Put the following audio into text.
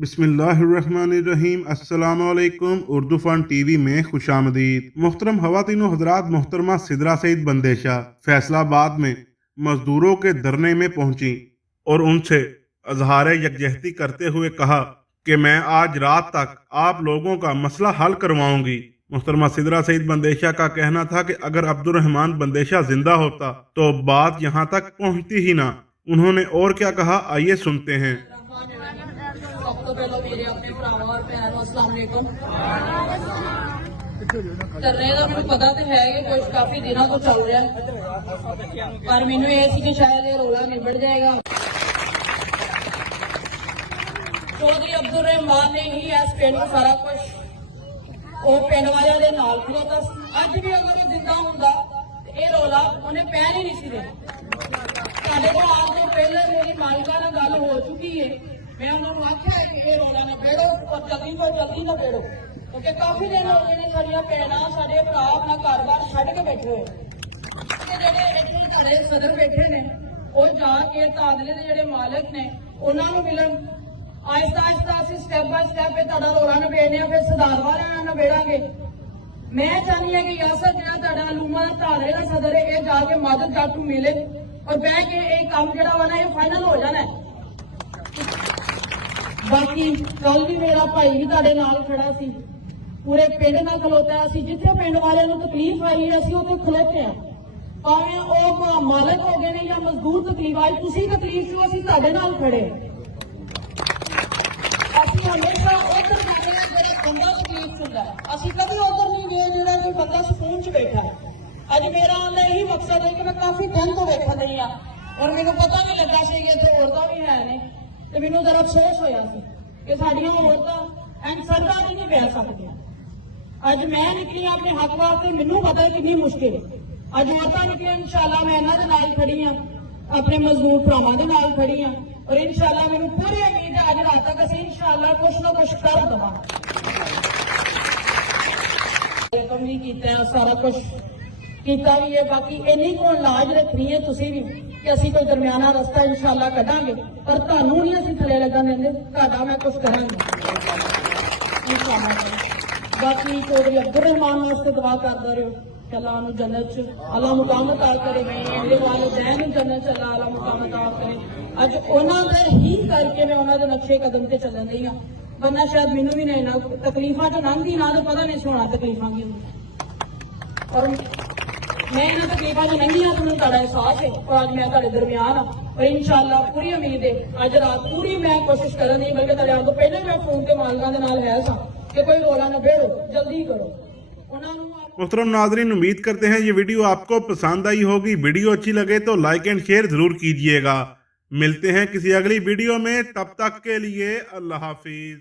बिस्मिल्लाहिर्रहमानिर्रहीम। अस्सलामुअलैकुम। Urdu fun TV में खुशामदीद। मोहतरम ख़वातीन व हज़रात, मोहतरमा सिदरा सईद बंदेशा फैसलाबाद में मजदूरों के धरने में पहुंची और उनसे अजहार यकजहती करते हुए कहा कि मैं आज रात तक आप लोगों का मसला हल करवाऊंगी। मोहतरमा सिदरा सईद बंदेशा का कहना था कि अगर अब्दुर्रहमान बंदेशा जिंदा होता तो बात यहाँ तक पहुँचती ही ना। उन्होंने और क्या कहा, आइए सुनते हैं। सब तो पहले मेरे अपने भरावां और भैन अस्सलाम वालेकुम। करने का मैं पता तो है कि कुछ काफी दिनों तो चल रहा है, पर मैनू ये सी कि शायद ये रोला निबड़ जाएगा। चौधरी अब्दुर्रहमान ने ही इस पिंड में सारा कुछ वो पिंड वाले दे नाल खलोता। अज भी अगर वो जिंदा होंदा तो ये रोला उन्हें पैन ही नहीं सी देना। साडे कोल आउण तो पहले मेरी मालिका नाल गल हो चुकी है। मैं उन्होंने आख्या है कि ये रोला नबेड़ो और जल्दी नबेड़ो, क्योंकि काफी दिन हो गए ने साडियां भैणां साडे भरा अपना घर-बार छड्ड के बैठे हुए। जेडे इत्थे साडे सदर बैठे ने वो जाके तादले दे जेडे मालिक ने उन्हां नूं मिलन। आहिस्ता आहिस्ता असीं स्टैप बाय स्टैप तुहाडा रोला नबेड़ने आ, फिर सरदार वाले नाल नबेड़ांगे। मैं चाहनी है कि यासर जिहड़ा तुहाडा लूमा तादले दा सदर है ये जाके मादर जट नूं मिले और बह के ये काम जिहड़ा वा ना ये फाइनल हो जाना है। बाकी कल भी मेरा भाई भी तुहाडे नाल खड़ा सी, पूरे पिंड नाल खलोता है। असीं जिथे पिंड वाले नूं तकलीफ आई है असीं उत्थे खलोते हैं, भावें ओ मालक हो गए ने या मजदूर तकलीफ आई, तुसीं तकलीफ चो असीं तुहाडे नाल खड़े। असीं हमेशा उधर गए हैं जिहड़ा बंदा तकलीफ च हुंदा है, असीं कभी उधर नहीं गए जिहड़ा कोई बंदा सुकून च बैठा है। अज मेरा आना यही मकसद है कि मैं काफी दिन तो वेखण रही हाँ और मैनूं पता नहीं लगा सी कि इत्थे औरतां भी है ने, तो मैनूं जरा अफसोस होया सी कि साडियां औरतां एंड सरदा भी नहीं बह सकदियां। अज मैं निकली अपने हक वास्ते, मैनूं पता है कितनी मुश्किल है। अज औरतां निकलियां, इंशाअल्लाह मैं इन्हां दे नाल खड़ी हाँ, अपने मजदूर भरावां दे नाल खड़ी हाँ और इंशाअल्लाह मैनूं पूरी उम्मीद है अज रात तक असीं इंशाअल्लाह कुछ ना कुछ कर देवांगे। भी कीता है, सारा कुछ कीता भी है। बाकी इन्नी को लाज रखनी है तुसीं भी कि असीं कोई दरमियाना रस्ता इंशाअल्लाह कढांगे, पर तुहानूं नहीं असीं थले लगन देंदे, तुहाडा मैं कुछ करांगे इंशाअल्लाह। बाकी चौधरी अब्दुर्रहमान वास्ते दुआ करदे रहो कि अल्लाह नूं जन्नत च अल्लाह मुकाम अता करे, मेरे वालिदैन नूं जन्नत च अल्लाह मुकाम अता करे। अज उन्हां दे ही करके मैं उन्हां दे नक्शे कदम ते चलन रही हाँ, वरना शायद मैनूं भी नहीं ना तकलीफां च लंघदी ना तो पता नहीं होना तकलीफां की। और मैं इन्हां तकलीफां च लंघी हाँ तो मैनूं तुहाडा एहसास है और अज मैं तुहाडे दरमियान हाँ और इंशाअल्लाह पूरी उम्मीद है अज रात पूरी मैं कोशिश करन दी, बल्कि तुहाडे आउण तो पहले मैं फोन ते मालिकां दे नाल है सां कि कोई रोला ना बेड़ो, जल्दी करो। मोहतरम नाज़रीन, उम्मीद करते हैं ये वीडियो आपको पसंद आई होगी। वीडियो अच्छी लगे तो लाइक एंड शेयर जरूर कीजिएगा। मिलते हैं किसी अगली वीडियो में, तब तक के लिए अल्लाह हाफिज।